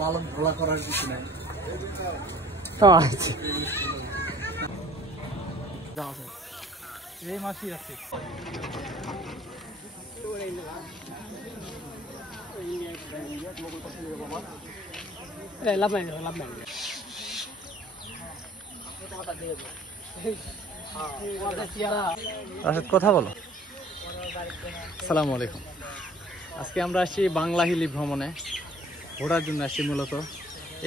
পালন ভোলা করার কিছু নাই। এই মাছই আছে। কথা বলো। আসসালামু আলাইকুম। আজকে আমরা আসছি বাংলা হিলি ভ্রমণে, ঘোরার জন্য আসছি মূলত।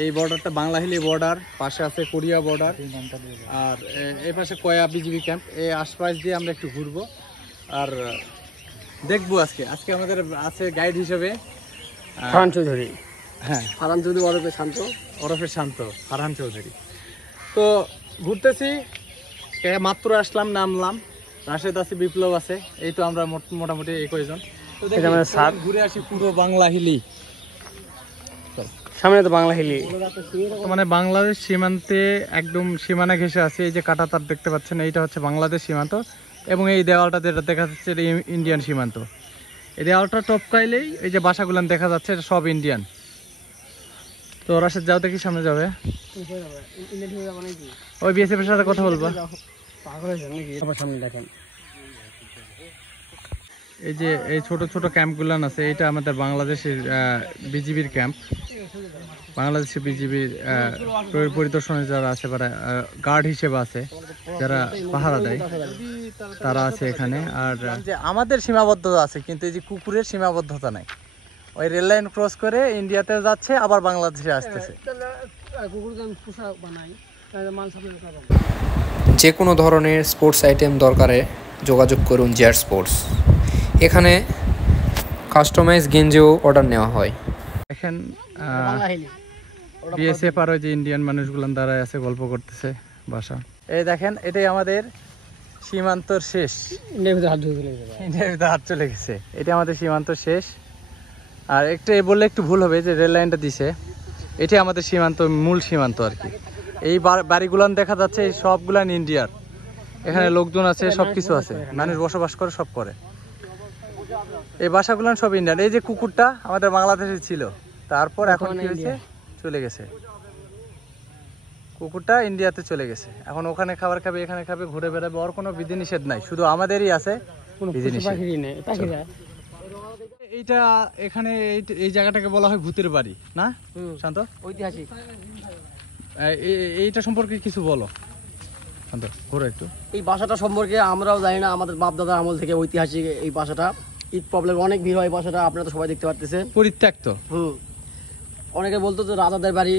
এই বর্ডারটা বাংলা হিলি বর্ডার, পাশে আছে কোরিয়া বর্ডার, আর এই পাশে কয়া বিজিবি ক্যাম্প। এই আশপাশ দিয়ে আমরা একটু ঘুরবো আর দেখবো। আজকে আমাদের আছে গাইড হিসেবে ফারহান চৌধুরী। হ্যাঁ, ফারহান চৌধুরী ওরফে শান্ত ফারহান চৌধুরী। তো ঘুরতেছি, মাত্র আসলাম, নামলাম। রাশেদ আছে, বিপ্লব আছে, এই তো আমরা মোটামুটি এই কয়জন। তো ঘুরে আসি পুরো বাংলা হিলি। সামনে তো বাংলা হিলি, মানে বাংলাদেশ সীমান্তে একদম সীমানা ঘেঁষে আছে। এই যে কাঁটা তার দেখতে পাচ্ছেন, এইটা হচ্ছে বাংলাদেশ সীমান্ত, এবং এই দেওয়ালটা যেটা দেখা যাচ্ছে এটা ইন্ডিয়ান সীমান্ত। এই দেওয়ালটা টপকাইলেই এই যে বাসাগুলান দেখা যাচ্ছে, এটা সব ইন্ডিয়ান। তো রাশেদ যাও, দেখি সামনে যাবে। ওই বিএসএফ এর সাথে কথা বলবো। সামনে দেখেন এই যে এই ছোট ছোট ক্যাম্পগুলান আছে, এটা আমাদের বাংলাদেশের বিজিবির ক্যাম্প। বাংলাদেশের বিজিবির পরিদর্শনে যারা আছে, গার্ড হিসেবে আছে, যারা পাহারা দেয়, তারা আছে এখানে। আর আমাদের সীমাবদ্ধতা আছে, কিন্তু এই যে কুকুরের সীমাবদ্ধতা নাই। ওই রেল লাইন ক্রস করে ইন্ডিয়াতে যাচ্ছে, আবার বাংলাদেশে আসতেছে। যে কোনো ধরনের স্পোর্টস আইটেম দরকারে যোগাযোগ করুন জেড স্পোর্টস। এখানে কাস্টমাইজ গেঞ্জিও অর্ডার নেওয়া হয়। দেখেন বিএসএফ আর ওই যে ইন্ডিয়ান মানুষগুলান দাঁড়ায় আছে, গল্প করতেছে ভাষা। এই দেখেন, এটাই আমাদের সীমান্তর শেষ। ইন্ডিয়ার ভিতরে হাত চলে গেছে। এটা আমাদের সীমান্ত শেষ। আর একটু বললে একটু ভুল হবে, যে রেল লাইনটা দিছে, এটাই আমাদের সীমান্ত, মূল সীমান্ত আর কি। এই বাড়িগুলান দেখা যাচ্ছে, এই সবগুলান ইন্ডিয়ার। এখানে লোকজন আছে, সবকিছু আছে, মানুষ বসবাস করে, সব করে। এই বাসাগুলান সব ইন্ডিয়ান। এই যে কুকুরটা আমাদের বাংলাদেশে ছিল, তারপর এখন কি হয়েছে, চলে গেছে। কুকুরটা ইন্ডিয়াতে চলে গেছে, এখন ওখানে খাবার খাবে, এখানে খাবে, ঘুরে বেড়াবে। ওর কোনো বিধিনিষেধ নাই, শুধু আমাদেরই আছে বিধিনিষেধ। এইটা এখানে এই জায়গাটাকে বলা হয় ভূতের বাড়ি, না শান্ত? ঐতিহাসিক। এইটা সম্পর্কে কিছু বলো শান্ত, ঘোরো একটু। এই বাসাটা সম্পর্কে আমরাও জানি না, আমাদের বাপ দাদার আমল থেকে ঐতিহাসিক এই বাসাটা। ঈদ প্রবলেম অনেক ভিড় হয় এই বাসাটা, আপনারা তো সবাই দেখতে পারতেছেন, পরিত্যক্ত। অনেকে বলতো যে রাজাদের বাড়ি,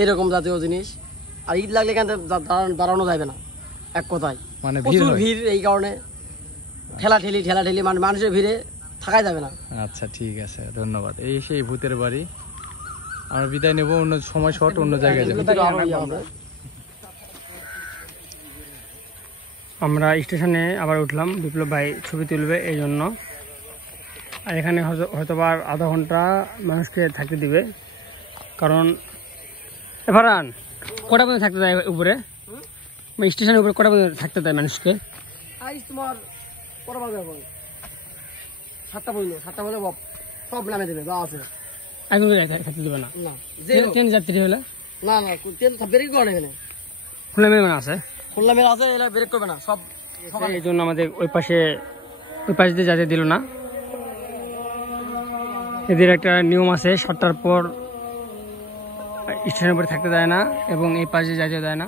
এরকম জাতীয় জিনিস। আর ঈদ লাগলে এখানে দাঁড়ানো যাবে না, এক কথায় মানে প্রচুর ভিড়। এই কারণে ঠেলাঠেলি মানে মানুষের ভিড়ে থাকাই যাবে না। আচ্ছা, ঠিক আছে, ধন্যবাদ। এই সেই ভূতের বাড়ি। আমরা বিদায় নেব, অন্য সময় শর্ট, অন্য জায়গায় যাবো। আমরা স্টেশনে আবার উঠলাম, বিপ্লব ভাই ছবি তুলবে এই জন্য। আর এখানে হয়তোবা আধা ঘন্টা মানুষকে থাকতে দিবে, কারণ ফারহান কটা পর্যন্ত থাকতে দেয় উপরে, স্টেশনের উপরে কটা পর্যন্ত থাকতে দেয় মানুষকে? তোমার 7টা পর্যন্ত সব নামে দেবে, যা আছে একদম থাকতে দেবে না। ট্রেন যাত্রী হলে না ট্রেন ব্রেক করে না, খোলা মেলে আছে, খোলা মেলা আছে, এরা ব্রেক করবে না সব। এই জন্য আমাদের ওই পাশ দিয়ে যেতে দিল না। এদের একটা নিয়ম আছে, 7টার পর স্টেশনের উপরে থাকতে দেয় না, এবং এই পাশ দিয়ে যেতে দেয় না।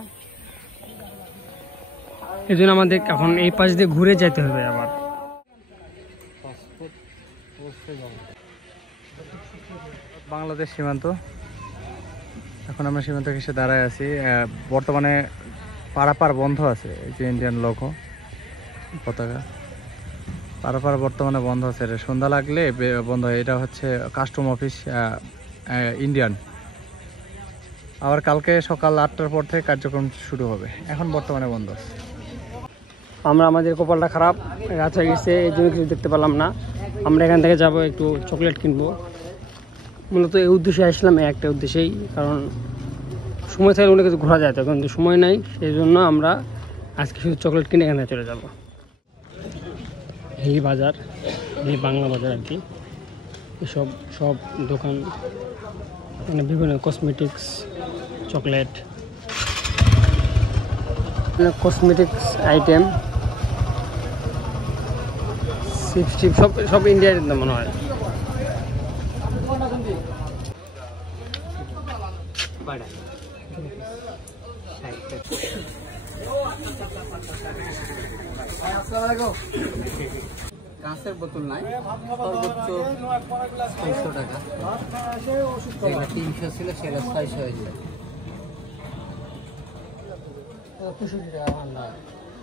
এই জন্য আমাদের এখন এই পাশ দিয়ে ঘুরে যেতে হবে আবার। বাংলাদেশ সীমান্ত, এখন আমরা সীমান্ত ঘেঁষে দাঁড়ায় আছি। বর্তমানে পারাপার বন্ধ আছে, এই যে ইন্ডিয়ান লোগো, পতাকা, পারাপার বর্তমানে বন্ধ আছে। সন্ধ্যা লাগলে বন্ধ হয়। এটা হচ্ছে কাস্টম অফিস ইন্ডিয়ান। আবার কালকে সকাল 8টার পর থেকে কার্যক্রম শুরু হবে, এখন বর্তমানে বন্ধ আছে। আমাদের কপালটা খারাপ, রাত হয়ে গেছে, এই জন্য কিছু দেখতে পেলাম না। আমরা এখান থেকে যাব, একটু চকলেট কিনবো। মূলত এই উদ্দেশ্যে আসলাম, একটা উদ্দেশ্যেই, কারণ সময় থাকলে অনেক কিছু ঘোরা যায়, তো কিন্তু সময় নাই। সেই জন্য আমরা আজকে শুধু চকলেট কিনে এখানে চলে যাব। এই বাজার, এই বাংলা বাজার আর কি, সব দোকান মানে বিভিন্ন cosmetics, chocolate, cosmetics item, chips টিপ সব ইন্ডিয়ার মনে হয়। কাঁচের বোতল নাই, সর্বোচ্চ 600 টাকা, যেগুলো 300 ছিল সেগুলো 600 হয়ে যায়। 65 টাকা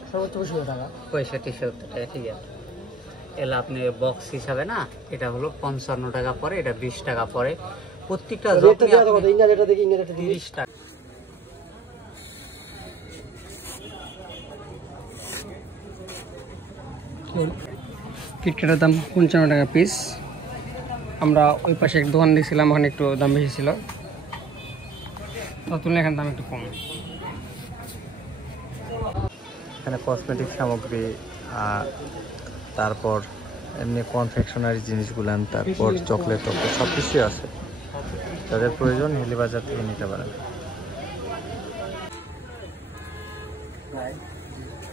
সর্বোচ্চ 65 টাকা। 65-70 টাকা, ঠিক আছে। এলা আপনি বক্স হিসাবে না, এটা হলো 55 টাকা পরে, এটা 20 টাকা পরে, প্রত্যেকটা রেটটা দেওয়া কত? ইন্ডিয়া রেটটা দেখি, ইন্ডিয়া রেটটা 30 টাকা। কিটক্যাটের দাম 55 টাকা পিস। আমরা ওই পাশে এক দোকান দেখছিলাম, ওখানে একটু দাম বেশি ছিল, তার তুলনায় এখানে দাম একটু কম। এখানে কসমেটিক সামগ্রী, তারপর এমনি কনফেকশনারি জিনিসগুলান, তারপর চকলেট টকলেট সব কিছুই আছে। যাদের প্রয়োজন হিলি বাজার থেকে নিতে পারেন।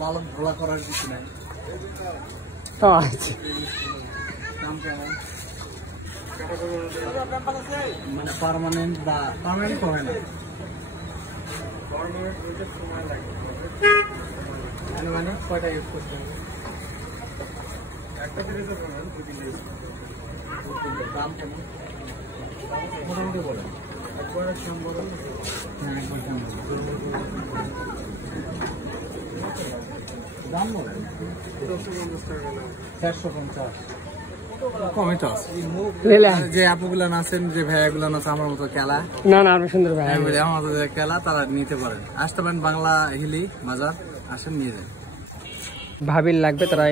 পালক ভোলা করার কিছু নাই। আচ্ছা, দাম কেমন? মানে পার্মানেন্ট বা পার্মানেন্ট হয় না, মানে কয়টা ইউজ করতে হবে? একটা সিরিজে বলেন, দাম কেমন মোটামুটি বলেন। একবার দাম বলেন। হ্যাঁ, একবার দাম বলেন। 450 কমই তো আছে। যে আপুগুলান আছেন, যে ভাইয়াগুলান আছে আমার মতো কেলা, না না, আরো সুন্দর ভাই, আমার মতো কেলা, তারা নিতে পারেন। আসতে পারেন বাংলা হিলি বাজার, আসেন নিয়ে যান। ভাবির লাগবে তারা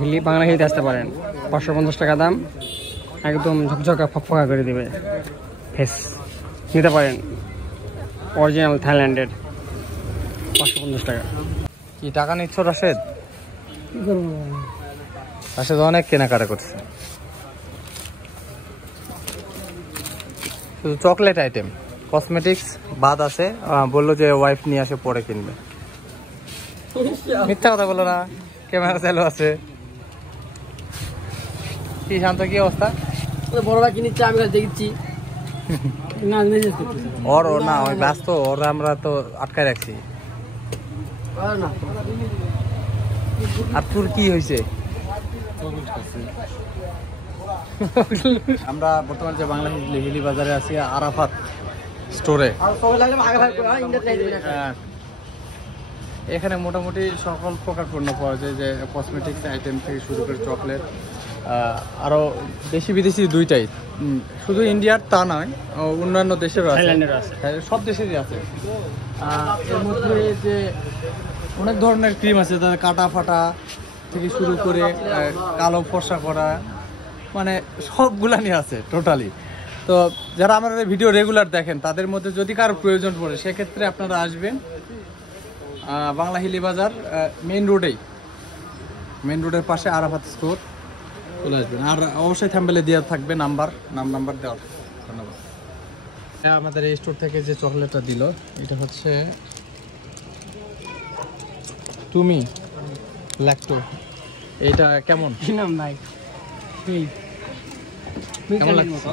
হিলি বাংলা হিলিতে আসতে পারেন। 550 টাকা দাম, একদম ঝকঝকা ফকফকা করে দেবে ফেস। নিতে পারেন অরিজিনাল থাইল্যান্ডের, 550 টাকা। কি টাকা নিচ্ছ রাশেদ? রাশেদ অনেক কেনাকাটা করছে, শুধু চকলেট আইটেম, কসমেটিক্স বাদ আছে। বললো যে ওয়াইফ নিয়ে আসে পরে কিনবে। মিথ্যা কথা বলো না, ক্যামেরা চালু আছে। কি শান্ত, কি অবস্থা? বড় ভাই কি নিচ্ছে আমি কাছে দেখছি না, ওর না ওই ব্যস্ত, ওর আমরা তো আটকায় রাখছি। না আর তোর কি হয়েছে? আমরা বর্তমানে যে বাংলা হিলি বাজারে আছি, আরাফাত স্টোরে। এখানে মোটামুটি সকল প্রকার পণ্য পাওয়া যায়, যে কসমেটিক্স আইটেম থেকে শুরু করে চকলেট, আরও দেশি বিদেশি দুইটাই, শুধু ইন্ডিয়ার তা নয়, অন্যান্য দেশেরও আছে, সব দেশেরই আছে। এর মধ্যে যে অনেক ধরনের ক্রিম আছে, তাদের কাটা ফাটা থেকে শুরু করে কালো ফর্সা করা, মানে সবগুলানি আছে টোটালি। তো যারা আমাদের ভিডিও রেগুলার দেখেন, তাদের মধ্যে যদি কারো প্রয়োজন পড়ে, সেক্ষেত্রে আপনারা আসবেন বাংলা হিলি বাজার, মেইন রোডের পাশে আরাফাত স্টোর, চলে আসবেন। আর অবশ্যই থাম্বনেলে দেওয়া থাকবে নাম্বার দেওয়া। ধন্যবাদ। আমাদের এই স্টোর থেকে যে চকলেটটা দিল, এটা হচ্ছে তুমি ল্যাকটো। এটা কেমন নাম ভাই? কেমন লাগছে?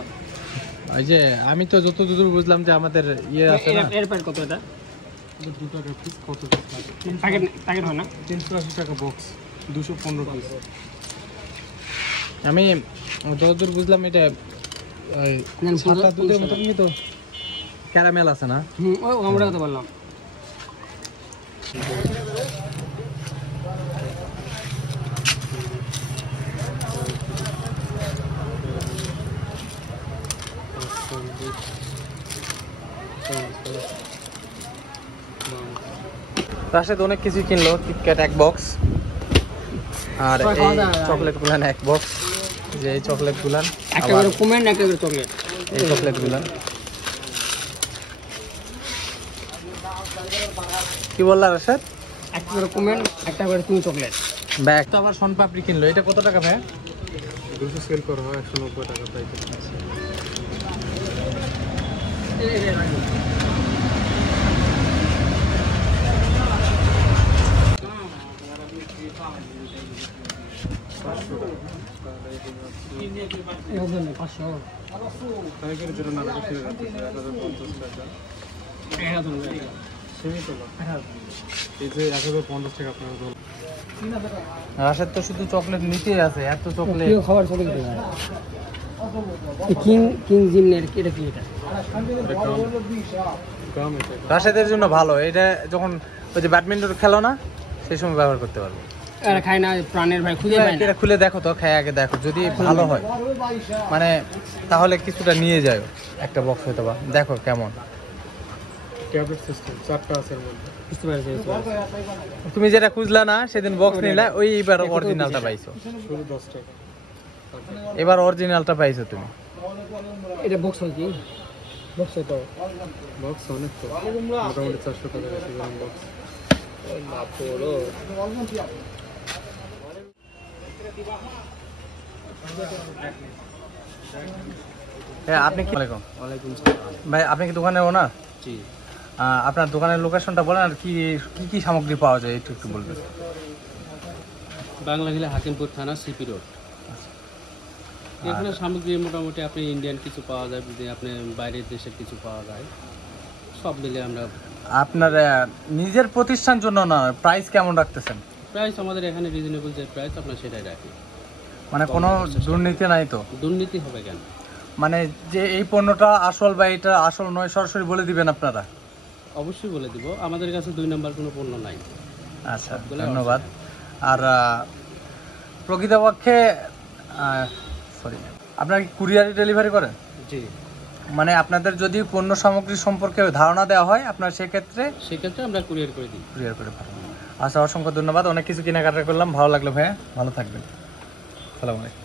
ওই যে আমি তো যতদূর বুঝলাম যে আমাদের ইয়ে আছে না, এর প্রাইস কত? এটা 2 টাকা পিস। কত প্যাকেট হয় না? 380 টাকা বক্স, 215 পিস। আমি যতদূর বুঝলাম এটা সাদা দুধের মতো কিন্তু ক্যারামেল আছে না? আমরা কথা বললাম। রাশেদ অনেক কিছু কিনলো, কিটক্যাট 1 বক্স, আর এই চকলেট গুলান 1 বক্স। যে এই চকলেট গুলান, একটা করে কমেন্ট, একটা করে চকলেট। এই চকলেট গুলান কি বললা রাশেদ? একটা করে কমেন্ট, একটা করে তুমি চকলেট। ব্যাগ তো আবার সোনপাপড়ি কিনলো, এটা কত টাকা ভাই? 200 সেল করা হয় 190 টাকা প্রাইস। রাশেদ তো শুধু চকলেট নিতেই আছে, এত চকলেট। খাবার চলে গেছে কিং কিং জিমনের এটা কি এটা রাশেদের জন্য ভালো এটা, যখন ওই যে ব্যাডমিন্টন খেলো না সেই সময় ব্যবহার করতে পারবো। এটা খাই না প্রাণের ভাই খুঁজে পাই না এটা খুলে দেখো তো, খেয়ে আগে দেখো, যদি ভালো হয় মানে তাহলে কিছুটা নিয়ে যাও, একটা বক্স হয়তো বা, দেখো কেমন। বুঝতে পারছি তুমি যেটা খুঁজলা না সেদিন বক্স নিলা, ওই এবার অরিজিনালটা পাইছো, এবার অরিজিনালটা পাইছো তুমি। এটা বক্স হয় কি বক্স তো বক্স অনেক তো, মোটামুটি 400 টাকা আছে বক্স। হ্যাঁ, আপনি কি ভাই, আপনি কি দোকানের ওনার? জি। আপনার দোকানের লোকেশনটা বলেন, আর কি কি কি সামগ্রী পাওয়া যায় একটু একটু বলবেন। বাংলা গেলে হাকিমপুর থানা সিপি রোড। এখানে সামগ্রী মোটামুটি আপনি ইন্ডিয়ান কিছু পাওয়া যায়, যদি আপনি বাইরের দেশের কিছু পাওয়া যায়, সব মিলে আমরা। আপনার নিজের প্রতিষ্ঠান জন্য না, প্রাইস কেমন রাখতেছেন? প্রাইস আমাদের এখানে রিজনেবল যে প্রাইস আপনার সেটাই রাখি। মানে কোনো দুর্নীতি নাই তো? দুর্নীতি হবে কেন? মানে যে এই পণ্যটা আসল বা এটা আসল নয় সরাসরি বলে দিবেন আপনারা? অবশ্যই বলে দিব, আমাদের কাছে 2 নাম্বার কোনো পণ্য নাই। আচ্ছা, ধন্যবাদ। আর প্রকৃতপক্ষে সরি, আপনারা কি কুরিয়ারে ডেলিভারি করেন? জি। মানে আপনাদের যদি পণ্য সামগ্রী সম্পর্কে ধারণা দেওয়া হয়, আপনার সেক্ষেত্রে আমরা কুরিয়ার করে দিই। কুরিয়ার করে পাঠান। আচ্ছা, অসংখ্য ধন্যবাদ। অনেক কিছু কেনাকাটা করলাম, ভালো লাগলো ভাইয়া, ভালো থাকবেন। আসসালামু আলাইকুম।